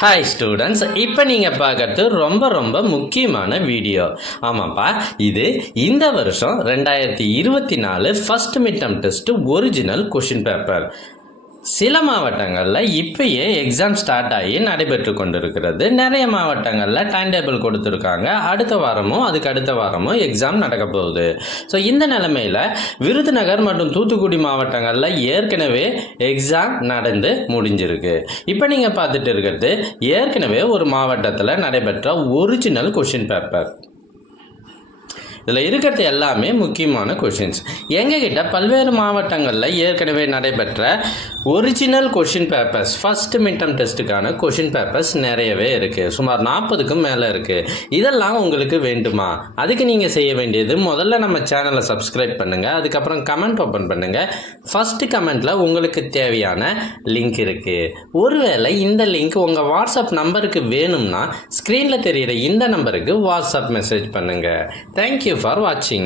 Hi students, இப்போ நீங்கள் பார்க்கறது ரொம்ப முக்கியமான வீடியோ. ஆமாப்பா, இது இந்த வருஷம் 2024 first mid term test original question paper. சில மாவட்டங்களில் இப்பயே எக்ஸாம் ஸ்டார்ட் ஆகி நடைபெற்று கொண்டிருக்கிறது. நிறைய மாவட்டங்களில் டைம் டேபிள் கொடுத்துருக்காங்க. அடுத்த வாரமும் அதுக்கு அடுத்த வாரமும் எக்ஸாம் நடக்க போகுது. ஸோ இந்த நிலைமையில் விருதுநகர் மற்றும் தூத்துக்குடி மாவட்டங்களில் ஏற்கனவே எக்ஸாம் நடந்து முடிஞ்சிருக்கு. இப்போ நீங்கள் பார்த்துட்டு இருக்கிறது ஏற்கனவே ஒரு மாவட்டத்தில் நடைபெற்ற ஒரிஜினல் கொஷின் பேப்பர். இதில் இருக்கிறது எல்லாமே முக்கியமான கொஷின்ஸ். எங்ககிட்ட பல்வேறு மாவட்டங்களில் ஏற்கனவே நடைபெற்ற original question papers, first mid term டெஸ்ட்டுக்கான கொஷின் பேப்பர்ஸ் நிறையவே இருக்குது. சுமார் 40க்கும் மேலே இருக்குது. இதெல்லாம் உங்களுக்கு வேண்டுமா? அதுக்கு நீங்கள் செய்ய வேண்டியது, முதல்ல நம்ம சேனலை சப்ஸ்கிரைப் பண்ணுங்கள். அதுக்கப்புறம் கமெண்ட் ஓப்பன் பண்ணுங்கள். ஃபஸ்ட்டு கமெண்ட்டில் உங்களுக்கு தேவையான லிங்க் இருக்குது. ஒருவேளை இந்த லிங்க் உங்கள் வாட்ஸ்அப் நம்பருக்கு வேணும்னா ஸ்க்ரீனில் தெரிகிற இந்த நம்பருக்கு வாட்ஸ்அப் மெசேஜ் பண்ணுங்கள். Thank you for watching.